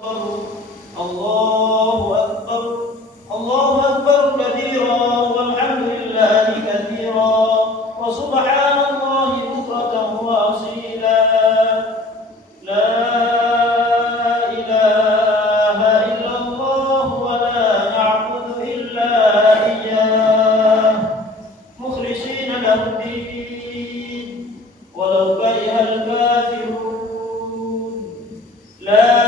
الله أكبر الله أكبر كبيرا والحمد لله كثيرا وسبحان الله بكرة وأصيلا لا إله إلا الله ولا نعبد إلا إياه مخلصين له الدين ولو كره الكافرون لا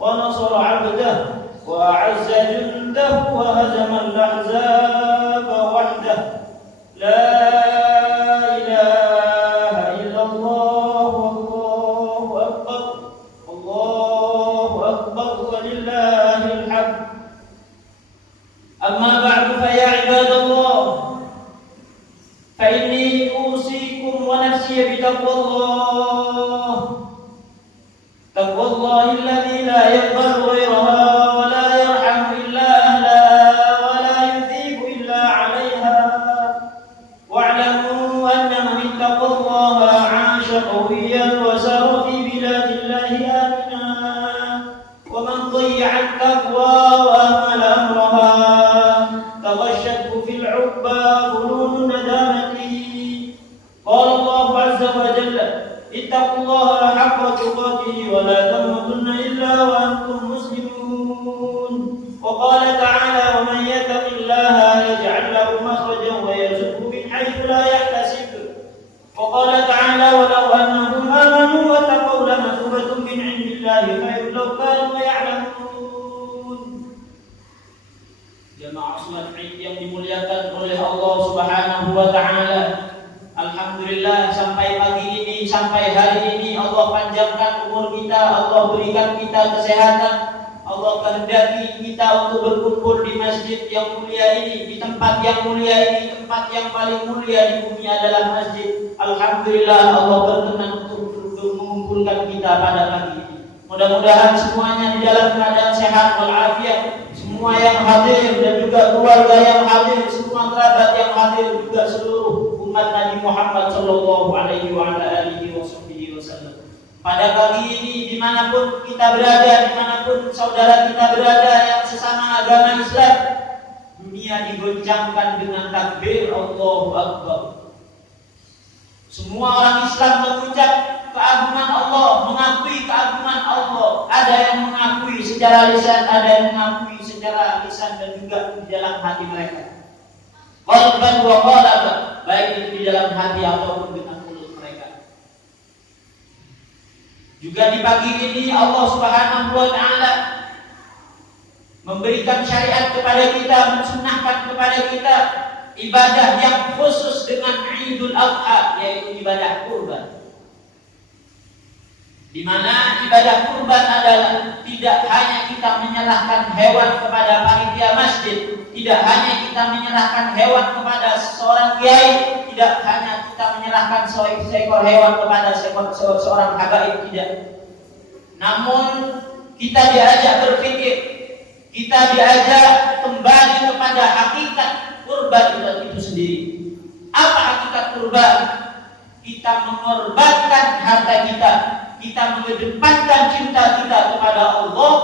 ونصر عبده وأعز جنده وهزم الأحزاب وحده لا إله إلا الله والله أكبر الله أكبر ولله الحمد أما بعد فيا عباد الله فإني أوصيكم ونفسي بتقوى الله تقوى الله الذي لا يقبل غيرها ولا يرحم إلا أهلها ولا يثيب إلا عليها واعلموا أن من اتقى الله عاش قويا وسار في بلاد الله آمنا ومن ضيع التقوى وأهمل أمرها تغشته في العقبى فنون ندامته قال الله عز وجل اتقوا الله حق تقاته ولا تموتن إلا وأنتم مسلمون وقال تعالى ومن يتق الله يجعل له مخرجا ويرزقه من حيث لا يحتسب وقال تعالى ولو أنهم آمنوا واتقوا لمثوبة من عند الله خير لو كانوا يعلمون. Jamaah salat Id yang dimuliakan oleh Allah Subhanahu wa taala. Alhamdulillah sampai pagi ini, sampai hari ini Allah panjangkan umur kita, Allah berikan kita kesehatan, Allah kehendaki kita untuk berkumpul di masjid yang mulia ini, di tempat yang mulia ini, tempat yang paling mulia di bumi adalah masjid. Alhamdulillah Allah berkenan untuk mengumpulkan kita pada pagi ini. Mudah-mudahan semuanya di dalam keadaan sehat walafiat, semua yang hadir dan juga keluarga yang hadir, semua kerabat yang hadir, juga seluruh umat Nabi Muhammad sallallahu alaihi wa ala alihi wasallam. Pada pagi ini dimanapun kita berada, dimanapun saudara kita berada yang sesama agama Islam, dunia digoncangkan dengan takbir Allahu Akbar. Semua orang Islam mengucap keagungan Allah, mengakui keagungan Allah. Ada yang mengakui secara lisan, ada yang mengakui secara lisan dan juga di dalam hati mereka. Qalban wa qalban, baik itu di dalam hati ataupun dengan mulut mereka. Juga di pagi ini Allah Subhanahu wa taala memberikan syariat kepada kita, mensunnahkan kepada kita ibadah yang khusus dengan Idul Adha, yaitu ibadah kurban. Di mana ibadah kurban adalah tidak hanya kita menyerahkan hewan kepada panitia masjid, tidak hanya kita menyerahkan hewan kepada seorang kiai, tidak hanya kita menyerahkan seekor hewan kepada seorang habaib, tidak. Namun kita diajak berpikir, kita diajak kembali kepada hakikat kurban itu sendiri. Apa hakikat kurban? Kita mengorbankan harta kita, kita mengedepankan cinta kita kepada Allah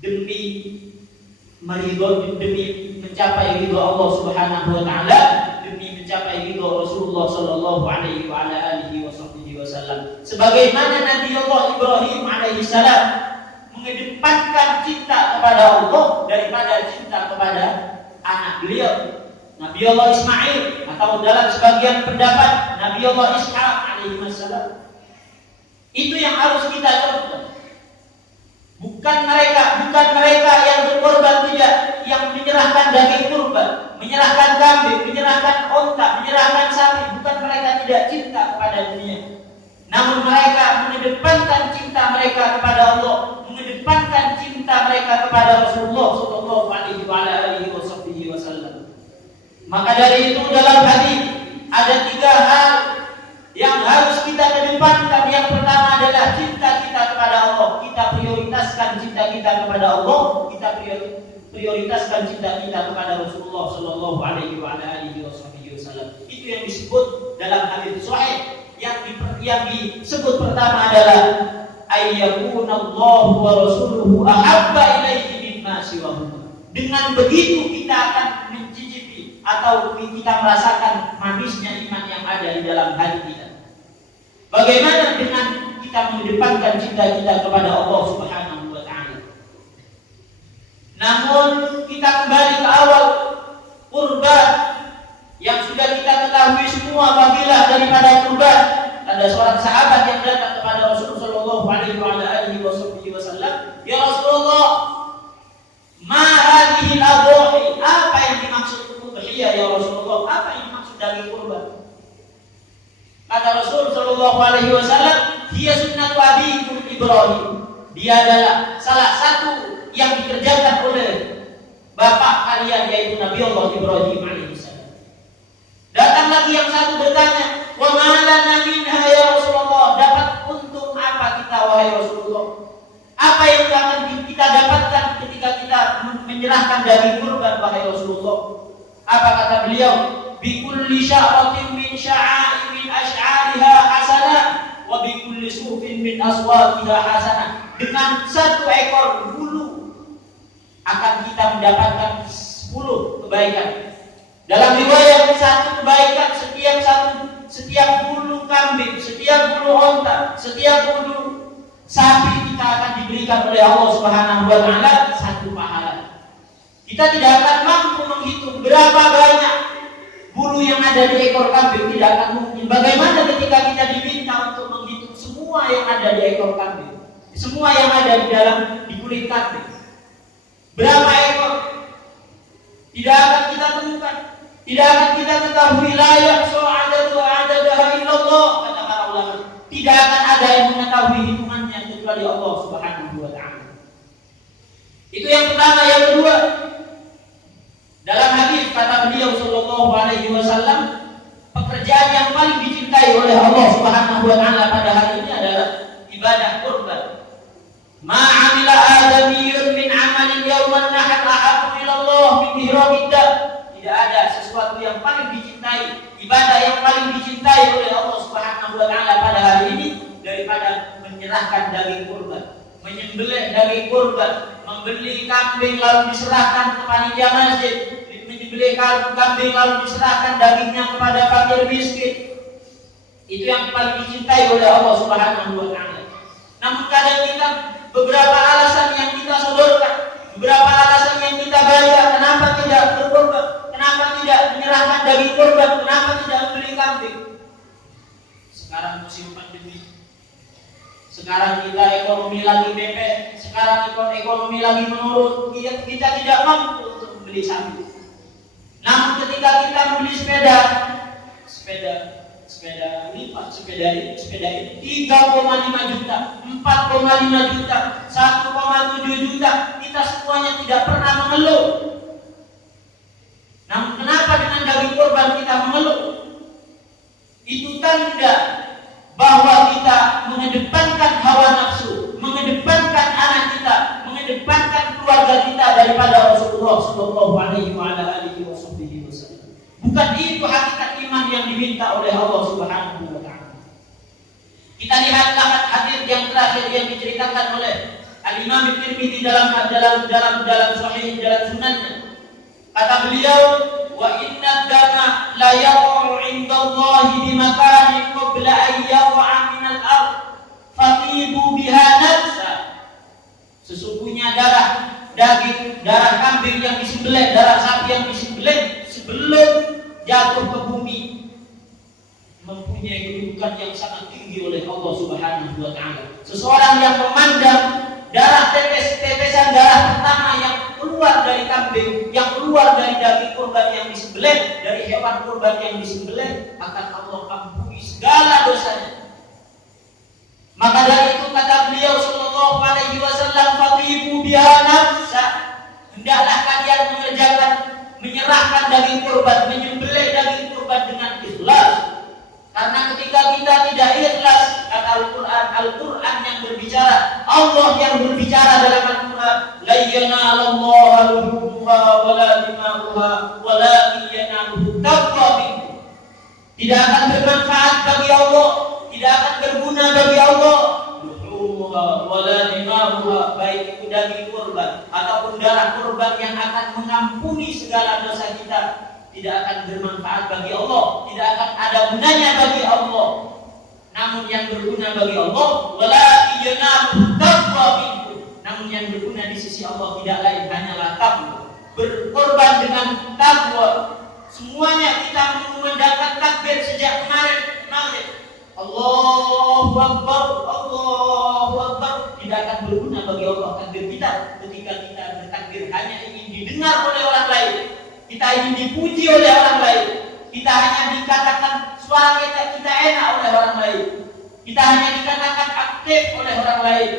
demi mencapai ridho Allah Subhanahu wa taala, demi mencapai ridho Rasulullah sallallahu alaihi wa ala alihi wasallam. Sebagaimana Nabi Allah Ibrahim alaihi salam mengedepankan cinta kepada Allah daripada cinta kepada anak beliau Nabi Allah Ismail, atau dalam sebagian pendapat Nabi Allah Ishaq alaihi wassalam. Itu yang harus kita contoh. Bukan mereka yang berkorban, tidak, yang menyerahkan daging kurban, menyerahkan kambing, menyerahkan onta, menyerahkan sapi. Bukan mereka tidak cinta kepada dunia, namun mereka mengedepankan cinta mereka kepada Allah, mengedepankan cinta mereka kepada Rasulullah sallallahu alaihi wasallam. Maka dari itu dalam hadis ada 3 hal yang harus kita kedepankan. Yang pertama adalah cinta kita kepada Allah. Kita prioritaskan cinta kita kepada Allah. Kita prioritaskan cinta kita kepada Rasulullah sallallahu alaihi wasallam. Itu yang disebut dalam hadis sahih yang disebut pertama adalah ayyakunallahu wa rasuluhu ahabba ilaihi mimma siwahuma. Dengan begitu kita akan mencicipi atau kita merasakan manisnya iman yang ada di dalam hati kita. Bagaimana dengan kita mengedepankan cinta kita kepada Allah Subhanahu wa taala? Namun kita kembali ke awal kurban yang sudah kita ketahui semua fadilah daripada kurban. Ada seorang sahabat yang datang kepada Rasulullah sallallahu alaihi wasallam, "Ya Rasulullah, ma hadhihi al-adhahi?" Apa yang dimaksud udhiyah ya Rasulullah? Apa yang dimaksud daging kurban? Kata Rasul sallallahu alaihi wasallam, "Hiya sunnatu abikum Ibrahim." Dia adalah salah satu yang dikerjakan oleh bapak kalian, yaitu Nabi Allah Ibrahim alaihissalam. Datang lagi yang satu bertanya, "Wa ma lana minha ya Rasulullah?" Dapat untung apa kita wahai Rasulullah? Apa yang akan kita dapatkan ketika kita menyerahkan daging kurban wahai Rasulullah? Apa kata beliau? "Bi kulli sya'ratin min sya'a'imin asy'ariha hasanah wa bi kulli sufin min aswaqiha hasanah." Dengan satu ekor bulu akan kita mendapatkan 10 kebaikan. Dalam riwayat satu kebaikan setiap bulu kambing, setiap bulu onta, setiap bulu sapi kita akan diberikan oleh Allah Subhanahu wa taala satu pahala. Kita tidak akan mampu menghitung berapa banyak bulu yang ada di ekor kambing, tidak akan mungkin. Bagaimana ketika kita diminta untuk menghitung semua yang ada di ekor kambing, semua yang ada di kulit kambing? Berapa ekor? Tidak akan kita temukan. Tidak akan kita ketahui. Layak so'adatu adadaha illallah, kata para ulama. Tidak akan ada yang mengetahui hitungannya kecuali Allah Subhanahu wa ta'ala. Itu yang pertama. Yang kedua, dalam hadis kata beliau sallallahu alaihi wasallam, pekerjaan yang paling dicintai oleh Allah Subhanahu wa ta'ala pada hari ini adalah ibadah kurban. Ma'amila adamiyun min amalin yawman nahar ahabbu ilallah min ihramiddah. Tidak ada sesuatu yang paling dicintai, ibadah yang paling dicintai oleh Allah Subhanahu wa taala pada hari ini daripada menyerahkan daging kurban, menyembelih daging kurban, membeli kambing lalu diserahkan ke panitia masjid, menyembelih kambing lalu diserahkan dagingnya kepada fakir miskin. Itu yang paling dicintai oleh Allah Subhanahu wa taala. Namun kadang kita beberapa alasan yang kita sodorkan, beberapa alasan yang kita bayar, kenapa tidak berkorban, kenapa tidak menyerahkan daging korban, kenapa tidak membeli kambing. Sekarang musim pandemi, sekarang kita ekonomi lagi mepet, sekarang ekonomi lagi menurun, kita tidak mampu untuk membeli sapi. Namun ketika kita membeli sepeda lipat, sepeda ini 3,5 juta, 4,5 juta, 1,7 juta, kita semuanya tidak pernah mengeluh. Namun kenapa dengan daging kurban kita mengeluh? Itu tanda bahwa kita mengedepankan hawa nafsu, mengedepankan anak kita, mengedepankan keluarga kita daripada Rasulullah sallallahu alaihi wasallam. Bukan itu hakikat iman yang diminta oleh Allah Subhanahu wa taala. Kita lihatlah hadis yang terakhir yang diceritakan oleh Al-Imam Tirmidzi dalam sahih dalam sunannya. Kata beliau, "Wa inna dama la yaqa'u 'inda Allah bi makanin qabla an yaqa'a min al-ard fatibu biha nafsa." Sesungguhnya darah kambing yang disembelih, darah sapi yang disembelih sebelum jatuh ke bumi mempunyai kedudukan yang sangat tinggi oleh Allah Subhanahu wa taala. Seseorang yang memandang darah tetesan darah pertama yang keluar dari kambing, yang keluar dari daging kurban yang disembelih, dari hewan kurban yang disembelih, akan Allah ampuni segala dosanya. Maka dari itu kata beliau sallallahu alaihi wasallam, "Fatibu biha nafsa." Hendaklah kalian menyerahkan daging kurban, menyembelih daging kurban dengan ikhlas. Karena ketika kita tidak ikhlas, kata Al-Quran yang berbicara, Allah yang berbicara dalam Al-Quran, "La yanalallaha luhumuha wala dima'uha walakin yanaluhu taqwa minkum." Tidak akan tidak akan berguna bagi Allah. Wala dimaruha, baik itu daging kurban ataupun darah kurban yang akan mengampuni segala dosa kita, tidak akan bermanfaat bagi Allah, tidak akan ada gunanya bagi Allah. Namun yang berguna bagi Allah, wala yanalu taqwa minkum, namun yang berguna di sisi Allah tidak lain hanyalah takwa. Berkorban dengan takwa. Semuanya kita mengumandangkan takbir sejak kemarin maghrib. Allahu Akbar, Allahu Akbar. Tidak akan berguna bagi Allah takbir kita ketika kita bertakbir hanya ingin didengar oleh orang lain. Kita ingin dipuji oleh orang lain. Kita hanya dikatakan suara kita enak oleh orang lain. Kita hanya dikatakan aktif oleh orang lain.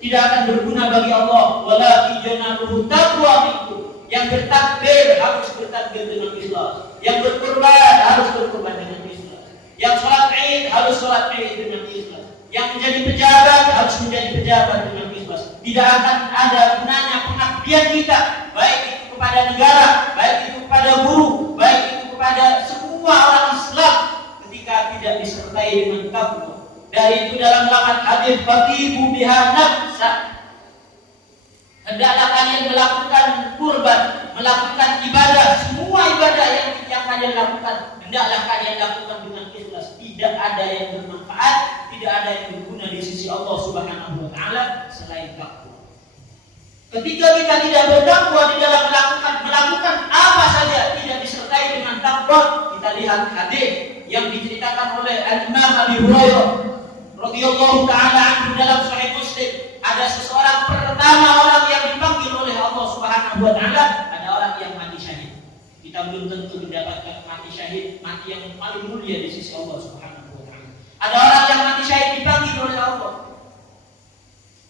Tidak akan berguna bagi Allah. Wala yanalu taqwa minkum. Yang bertakbir harus bertakbir dengan ikhlas. Yang berkorban harus berkorban dengan ikhlas. Yang sholat Id harus sholat Id dengan ikhlas. Yang menjadi pejabat harus menjadi pejabat dengan ikhlas. Tidak akan ada gunanya pengabdian kita, baik itu kepada negara, baik itu kepada guru, baik itu kepada semua orang Islam, ketika tidak disertai dengan takwa. Dari itu dalam lafaz hadis faqihu biha nafsa, hendaklah kalian melakukan kurban, melakukan ibadah, semua ibadah yang kalian lakukan, hendaklah kalian lakukan dengan ikhlas. Tidak ada yang bermanfaat, tidak ada yang berguna di sisi Allah Subhanahu wa taala selain takwa. Ketika kita tidak bertakwa di dalam melakukan apa saja tidak disertai dengan takwa, kita lihat hadis yang diceritakan oleh Imam Abi Hurairah radhiyallahu taala anhu dalam Sahih Muslim. Ada seseorang pertama orang yang dipanggil oleh Allah Subhanahu wa taala, ada orang yang mati syahid. Kita belum tentu mendapatkan mati syahid, mati yang paling mulia di sisi Allah Subhanahu wa taala. Ada orang yang mati syahid dipanggil oleh Allah.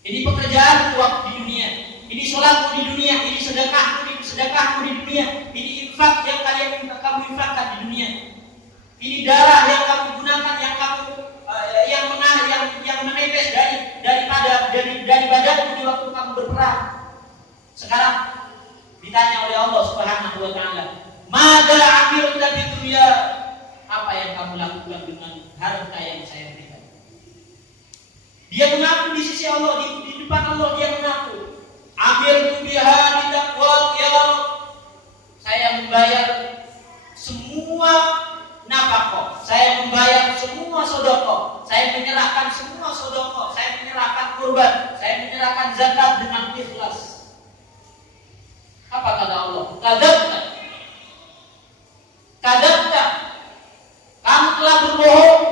Ini pekerjaan waktu di dunia, ini sholatmu di dunia, ini sedekahmu di dunia, ini infak yang kamu infakkan di dunia. Ini darah yang kamu gunakan, yang menetes dari badanmu di waktu kamu berperang. Sekarang ditanya oleh Allah Subhanahu wa taala, "Mada amilta di dunia?" Apa yang kamu lakukan dengan harta yang saya berikan? Dia mengaku di sisi Allah, di depan Allah dia mengaku, "Amiltu biha bi taqwa ya Allah." Saya membayar semua nafkah, saya membayar semua sedekah, saya menyerahkan semua sedekah, saya menyerahkan kurban, saya menyerahkan zakat dengan ikhlas. Apa kata Allah? Kadzabta, kamu telah berbohong.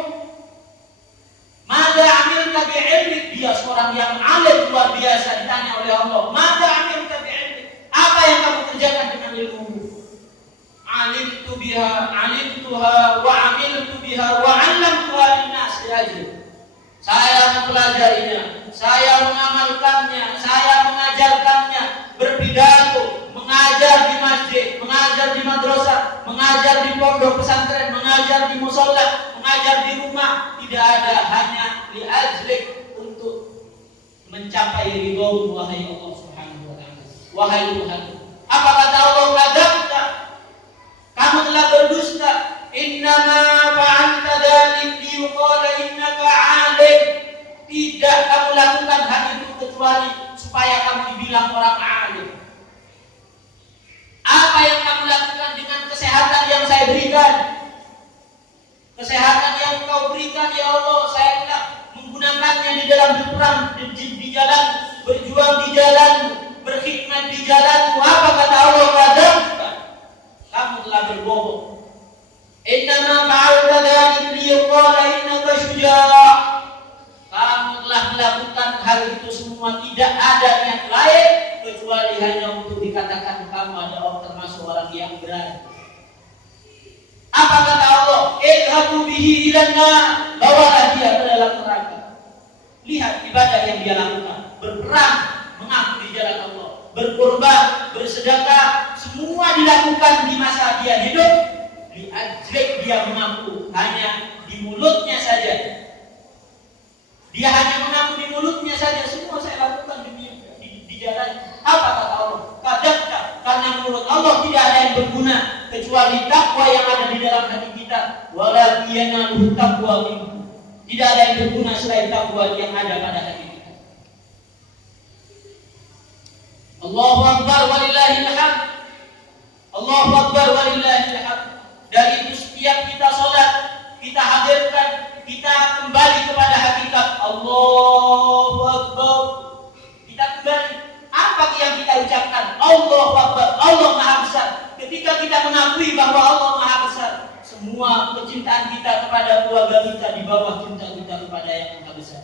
Mada amilta bi ilmik, dia seorang yang alim luar biasa ditanya oleh Allah, "Mada amilta bi ilmik?" Apa yang kamu kerjakan dengan ilmumu? Alimtuha wa amiltu biha wa 'allamtuha lin-nas bi'ajri. Saya mempelajarinya, saya mengamalkannya, saya mengajarkannya, berpidato, mengajar di masjid, mengajar di madrasah, mengajar di pondok pesantren, mengajar di mushola, mengajar di rumah. Tidak ada, hanya li'ajlik, untuk mencapai ridho wahai Allah Subhanahu wa taala. Wahai Tuhan, apa kata Allah? Kadzabta, kamu telah berdusta. Innama fa'alta dzalik liyuqala innaka 'alim. Tidak kamu lakukan hal itu kecuali supaya kamu dibilang orang alim. Apa yang kamu lakukan dengan kesehatan yang saya berikan? Kesehatan yang Engkau berikan ya Allah, saya telah menggunakannya di dalam berperang di jalan, berjuang di jalan, berkhidmat di jalan. Apa kata Allah? Kadzabta, kamu telah berbohong. Innama fa'alta dzalika liyuqala innaka syuja'. Kamu telah melakukan hal itu semua tidak ada yang lain kecuali hanya untuk dikatakan kamu adalah termasuk orang yang berani. Apa kata Allah? Idhabu bihi ilan nar, bawalah dia ke dalam neraka. Lihat ibadah yang dia lakukan, berperang, mengaku di jalan Allah, berkorban, bersedekah, semua dilakukan di masa dia hidup. Liajlik dia mengaku hanya di mulutnya saja. Dia hanya mengaku di mulutnya saja, semua saya lakukan di jalan. Apa kata Allah? Kadzabta, karena menurut Allah tidak ada yang berguna kecuali takwa yang ada di dalam hati kita. Wala yanalu taqwa minkum. Tidak ada yang berguna selain takwa yang ada pada hati kita. Allahu Akbar walillahil hamd. Allahu Akbar walillahil hamd. Dari itu setiap kita sholat, kita hadirkan, kita kembali kepada hakikat Allahu Akbar. Kita kembali. Apa yang kita ucapkan? Allahu Akbar. Allah Maha Besar. Ketika kita mengakui bahwa Allah Maha Besar, semua kecintaan kita kepada keluarga kita di bawah cinta kita kepada yang Maha Besar.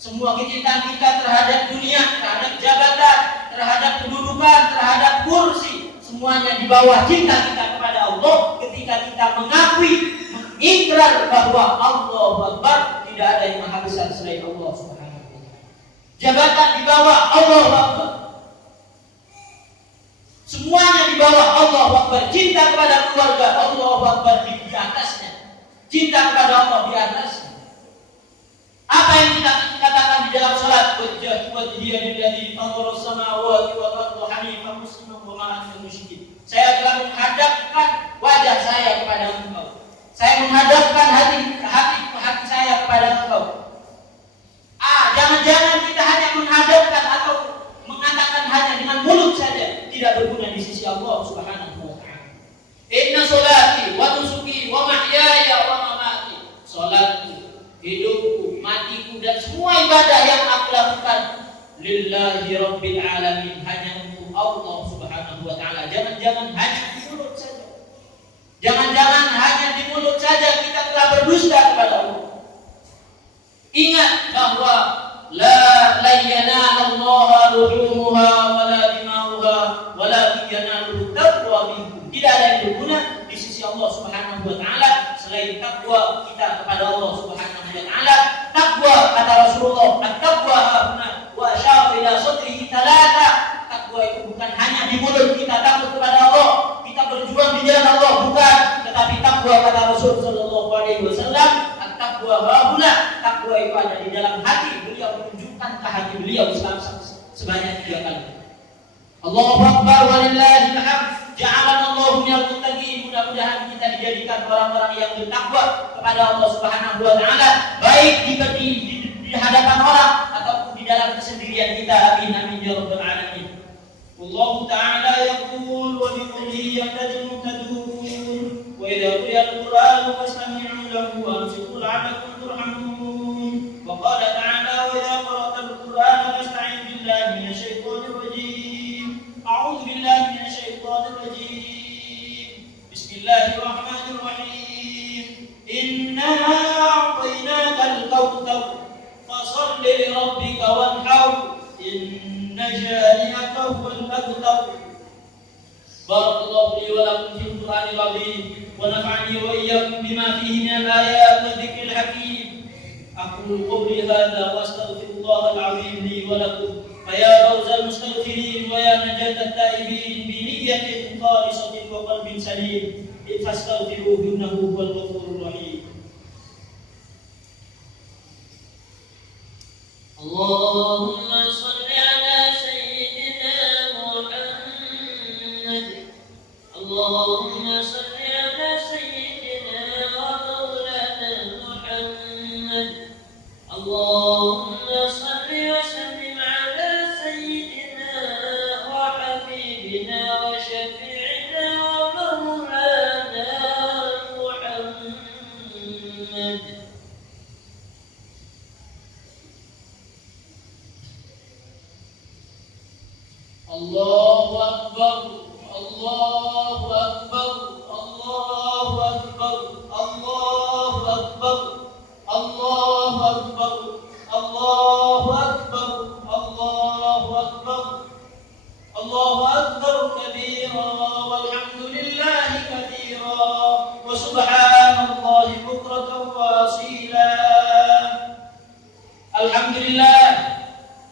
Semua kecintaan kita terhadap dunia, terhadap jabatan, terhadap kedudukan, terhadap kursi, semuanya di bawah cinta kita kepada Allah. Ketika kita mengakui, mengikrar bahwa Allahu Akbar, tidak ada yang Maha Besar selain Allah Subhanahu wa taala. Jabatan di bawah Allahu Akbar. Semuanya di bawah Allahu Akbar. Cinta kepada keluarga Allahu Akbar di atasnya. Cinta kepada Allah di atasnya. Apa yang kita katakan di dalam salat? Wajhiya lillazi fatara as-samawati wal arda hanifan musliman wa ma ana musyrikin. Saya telah menghadapkan wajah saya kepada Engkau. Saya menghadapkan hati saya kepada Engkau. Jangan-jangan kita hanya menghadapkan atau mengatakan hanya dengan mulut saja, tidak berguna di sisi Allah Subhanahu wa taala. Inna sholati wa nusuki wa mahyaya wa mamati. Salatku, hidupku, matiku dan semua ibadah yang aku lakukan lillahi rabbil alamin, hanya untuk Allah Subhanahu wa taala. Jangan-jangan hanya di mulut saja. Jangan-jangan hanya di mulut saja kita telah berdusta kepada Allah. Ingat bahwa la yanalallaha luhumuha wala dimauha walakin yanaluhu taqwa minkum. Tidak ada yang berguna di sisi Allah Subhanahu wa taala selain takwa kita kepada Allah Subhanahu wa taala. Takwa kata Rasulullah, at-taqwa huna wa asyara ila sadrihi thalatha. Takwa itu bukan hanya di mulut kita takut kepada Allah, kita berjuang di jalan Allah, bukan, tetapi takwa kata Rasul sallallahu alaihi wasallam, at-taqwa huna, takwa itu ada di dalam hati. Beliau menunjukkan ke hati beliau sebanyak 3 kali. Allahu Akbar walillahil hamd. Ja'alana Allahu minal muttaqin. Mudah-mudahan kita dijadikan orang-orang yang bertakwa kepada Allah Subhanahu wa taala, baik di hadapan orang ataupun di dalam kesendirian kita. Amin amin ya rabbal alamin. Allah taala yaqul wa biqawlihi yahtadil muhtadun wa idza quriya al-Qur'anu fastami'u lahu wa ansitu la'allakum turhamun. Wa qala ta'ala wa idza qara'ta al-Qur'ana fasta'in billahi minasy syaithanir rajim. A'udzu billahi minasy syaithanir rajim. Bismillahirrahmanirrahim. Inna a'tainakal kautsar fasholli li rabbika wanhar. Inna shani'aka huwal abtar. Barakallahu li wa lakum fil Qur'anil azim wa nafa'ani wa iyyakum bima fihi minal ayati wa dzikril hakim. Aqulu qawli hadza wa astaghfirullahal azim li wa lakum. Faya fawzal mustaghfirin wa ya najatat taibin bi niyyatin khalisatin wa qalbin salim. Fastaghfiruhu innahu huwal ghafurur rahim. Allahumma shalli ala sayyidina Muhammad. Allahumma shalli ala sayyidina wa maulana Muhammad. Allahumma shalli wa sallim ala sayyidina wa habibina wa syafi'ina wa maulana Muhammad. Allahu Akbar, Allahu Akbar, Allahu Akbar, Allahu Akbar, Allahu Akbar, Allahu Akbar, Allahu Akbar, Allahu Akbar kabira walhamdulillahi katsira wa subhanallahi bukratan wa asila. Alhamdulillah.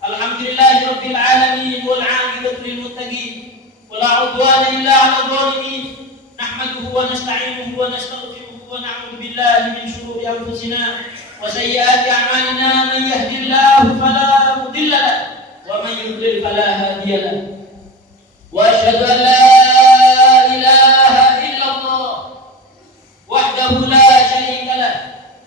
Alhamdulillahi rabbil alamin wal 'aqibatu lil muttaqin wa la 'udwana illa 'alal zalimin. Nahmaduhu wa nasta'inuhu wa nastaghfiruhu wa na'udzu billahi min shururi anfusina wa sayyiati a'malina. Man yahdihillahu fala mudilla lahu wa man yudlil fala hadiya lahu. Wa asyhadu an la ilaha illallah wahdahu la syarika lahu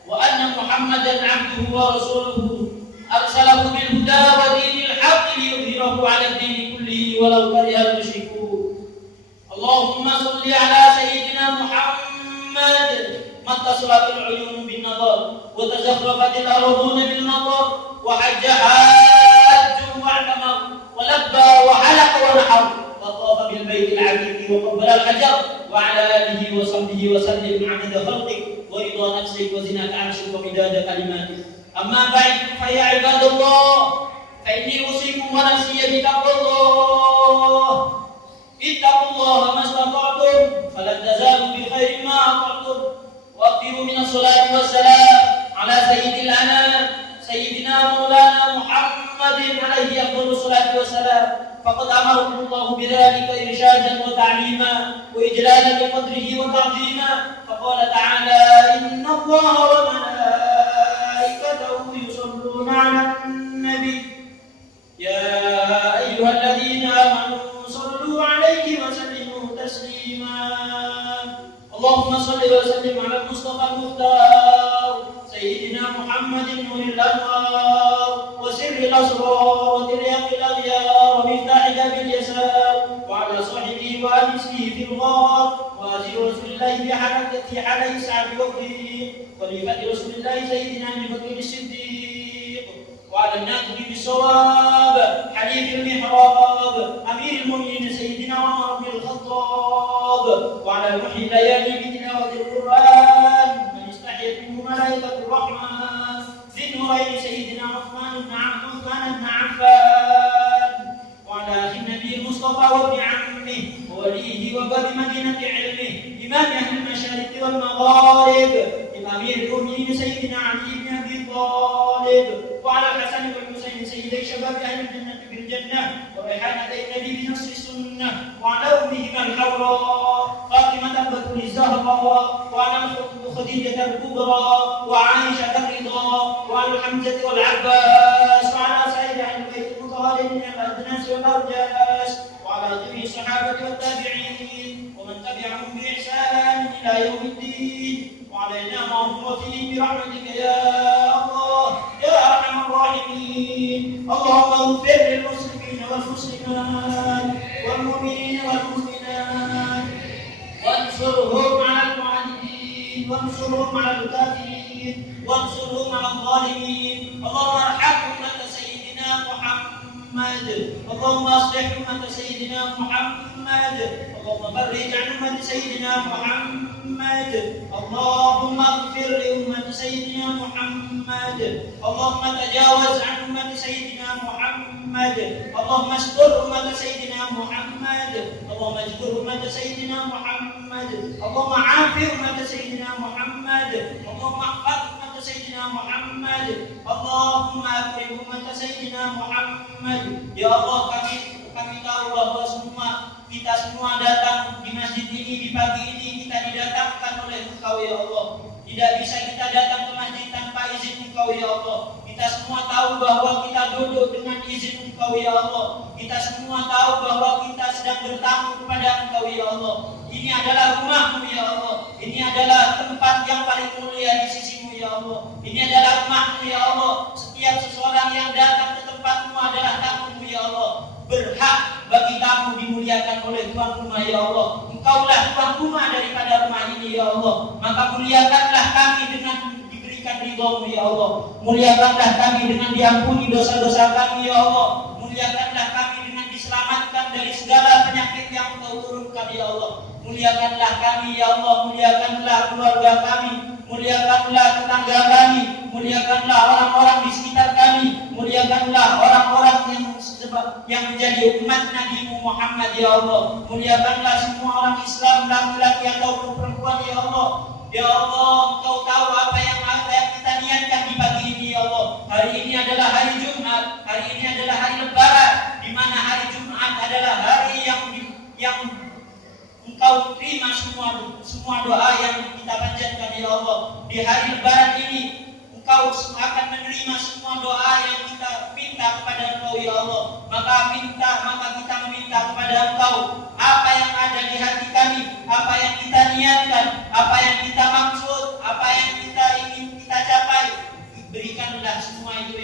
wa anna Muhammadan محمدا عبده ورسوله أرسله بالهدى ودين الحق ليظهره على الدين كله ولو كره المشركون. اللهم صل على سيدنا محمد ما اتصلت العيون بالنظر وتزخرفت الأرضون بالمطر وحج حاج واعتمر ولبى وحلق ونحر وطاف بالبيت العتيق وقبل الحجر وعلى آله وصحبه وسلم عدد خلقك ورضا نفسك وزنة عرشك ومداد كلماتك. أما بعد فيا عباد الله فإني أوصيكم ونفسي بتقوى الله. اتقوا الله ما استطعتم فلن تزالوا بخير ما أطعتم. وأكثروا من الصلاة والسلام على سيد الأنام سيدنا مولانا محمد عليه أفضل الصلاة والسلام، فقد أمركم الله بذلك إرشادا وتعليما وإجلالا لقدره وتعظيما. فقال تعالى: إن الله وملائكته يصلون على النبي يا أيها الذين آمنوا صلوا عليه وسلموا تسليما. اللهم صل وسلم على المصطفى المختار سيدنا محمد نور الأنوار وسر الأسرار وترياق الأغيار ومفتاح باب اليسار وعلى صحبه وأنسه في الغار وأزل رسول الله في حالة سعد وكريم خليفة رسول الله سيدنا أبي بكر الصديق وعلى الناطق بالصواب حليف المحراب أمير المؤمنين سيدنا عمر بن الخطاب وعلى محيي الليالي بتلاوة القرآن من استحيت منه ملائكة الرحمن ذي النورين سيدنا عثمان بن عفان وعلى أخي النبي المصطفى وابن عمه ووليه وباب مدينة علمه إمام أهل المشارق والمغارب أمير المؤمنين سيدنا علي بن أبي طالب وعلى الحسن والحسين سيدي شباب أهل الجنة بالجنة وريحانتي النبي بنصر السنة وعلى أمهما الحوراء فاطمة البتول الزهراء وعلى خديجة الكبرى وعائشة الرضا وعلى حمزة والعباس وعلى سائر أهل البيت المطهرين من الأدناس والأرجاس وعلى جميع الصحابة والتابعين ومن تبعهم بإحسان إلى يوم الدين وعلينا معهم وفيه برحمتك يا الله يا أرحم الراحمين. اللهم اغفر للمسلمين والمسلمات والمؤمنين والمؤمنات وانصرهم على المعاندين وانصرهم على الكافرين وانصرهم على الظالمين. اللهم ارحم أمة سيدنا محمد. اللهم اصلح أمة سيدنا محمد. اللهم فرج عن أمة سيدنا محمد. اللهم اغفر لأمة سيدنا محمد. اللهم تجاوز عن أمة سيدنا محمد. اللهم استر أمة سيدنا محمد. اللهم اجبر أمة سيدنا محمد. اللهم عافي أمة سيدنا محمد. اللهم احفظ أمة سيدنا محمد. اللهم أكرم أمة سيدنا محمد. Ya Allah, kami tahu bahwa kita semua datang di masjid ini di pagi ini kita didatangkan oleh Engkau ya Allah. Tidak bisa kita datang ke masjid tanpa izin Engkau ya Allah. Kita semua tahu bahwa kita duduk dengan izin Engkau ya Allah. Kita semua tahu bahwa kita sedang bertamu kepada Engkau ya Allah. Ini adalah rumahmu ya Allah. Ini adalah tempat yang paling mulia di sisimu ya Allah. Ini adalah rumahmu ya Allah. Setiap seseorang yang datang ke tempatmu adalah tamumu ya Allah. Berhak bagi tamu dimuliakan oleh tuan rumah ya Allah. Engkaulah tuan rumah daripada rumah ini ya Allah. Maka muliakanlah kami dengan diberikan ridho-Mu ya Allah. Muliakanlah kami dengan diampuni dosa-dosa kami ya Allah. Muliakanlah kami dengan diselamatkan dari segala penyakit yang Engkau turunkan ya Allah. Muliakanlah kami ya Allah. Muliakanlah keluarga kami. Muliakanlah tetangga kami. Muliakanlah orang-orang di sekitar kami. Muliakanlah orang-orang yang menjadi umat Nabi Muhammad ya Allah. Muliakanlah semua orang Islam laki-laki ataupun perempuan ya Allah. Ya Allah, Engkau tahu apa yang kita niatkan di pagi ini ya Allah. Hari ini adalah hari Jumat. Hari ini adalah hari Lebaran, di mana hari Jumat adalah hari yang Engkau terima semua doa yang kita panjatkan ya Allah. Di hari Lebaran ini Engkau akan menerima semua doa yang kita minta kepada Engkau ya Allah. Maka kita meminta kepada Engkau apa yang ada di hati kami, apa yang kita niatkan, apa yang kita maksud, apa yang kita ingin kita capai.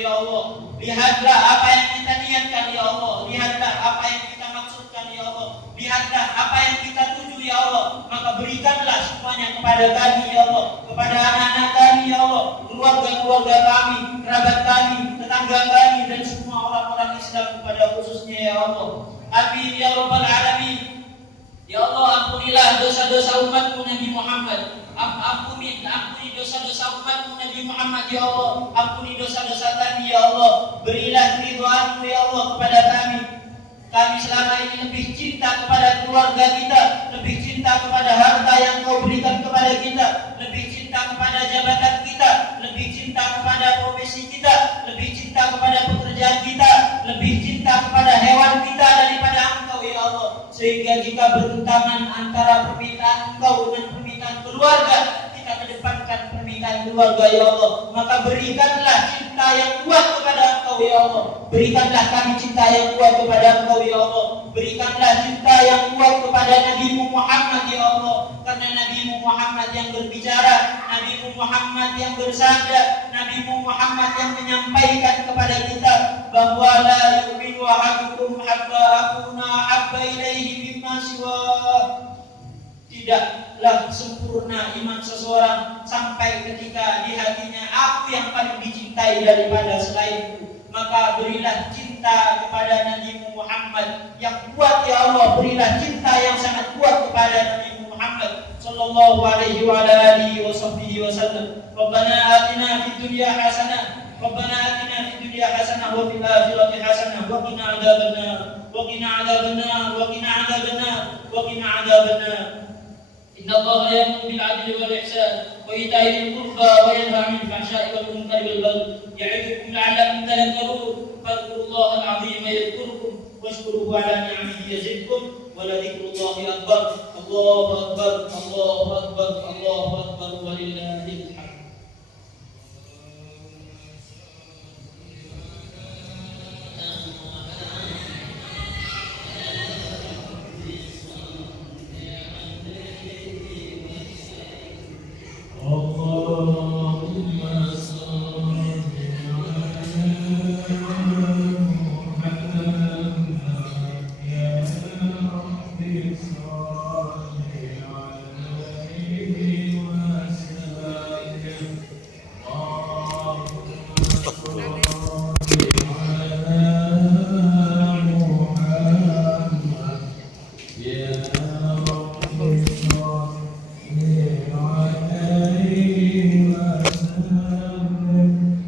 ya Allah. Lihatlah apa yang kita niatkan ya Allah. Lihatlah apa yang kita maksudkan ya Allah. Lihatlah apa yang kita tuju ya Allah. Maka berikanlah semuanya kepada kami ya Allah, kepada anak-anak kami ya Allah, keluarga-keluarga kami, kerabat kami, tetangga kami, dan semua orang-orang Islam pada khususnya ya Allah. Amin ya rabbal alamin. Ya Allah, ampunilah dosa-dosa umatmu Nabi Muhammad. Ampuni dosa-dosa umatmu Nabi Muhammad ya Allah. Ampuni dosa-dosa kami ya Allah. Berilah ridhaanmu ya Allah kepada kami. Kami selama ini lebih cinta kepada keluarga kita, lebih cinta kepada harta yang Kau berikan kepada kita, lebih cinta kepada jabatan kita, lebih cinta kepada profesi kita, lebih cinta kepada pekerjaan kita, lebih cinta kepada hewan kita daripada Engkau ya Allah. Sehingga jika bertentangan antara permintaan Engkau dengan permintaan keluarga, kita kedepankan permintaan keluarga ya Allah. Maka berikanlah cinta yang kuat kepada Engkau ya Allah. Berikanlah kami cinta yang kuat kepada Engkau ya Allah. Berikanlah cinta yang kuat kepada Nabi Muhammad ya Allah. Karena Nabi Muhammad yang berbicara, Nabi Muhammad yang bersabda, Nabi Muhammad yang menyampaikan kepada kita bahwa la yu'minu ahadukum hatta akuna habba ilaihi mimma siwa. Tidaklah sempurna iman seseorang sampai ketika di hatinya aku yang paling dicintai daripada selainku. Maka berilah cinta kepada Nabi Muhammad yang kuat ya Allah. Berilah cinta yang sangat kuat kepada Nabi Muhammad sallallahu alaihi wa ala alihi wa sahbihi wa sallam. Rabbana atina fid dunya hasanah, Rabbana atina fid dunya hasanah wa fil akhirati hasanah wa qina adzabannar, wa qina adzabannar, wa qina adzabannar, wa qina adzabannar. Inna Allah ya'muru bil 'adli wal ihsan wa ita'i dzil qurba wa yanha 'anil fahsya'i wal munkari wal baghi ya'idukum la'allakum tadhakkarun. Fadhkurullaha al-'azima yadhkurkum washkuruhu 'ala ni'amihi yazidkum wa la dzikrullahi akbar. Allahu akbar, Allahu akbar, Allahu akbar, walillahil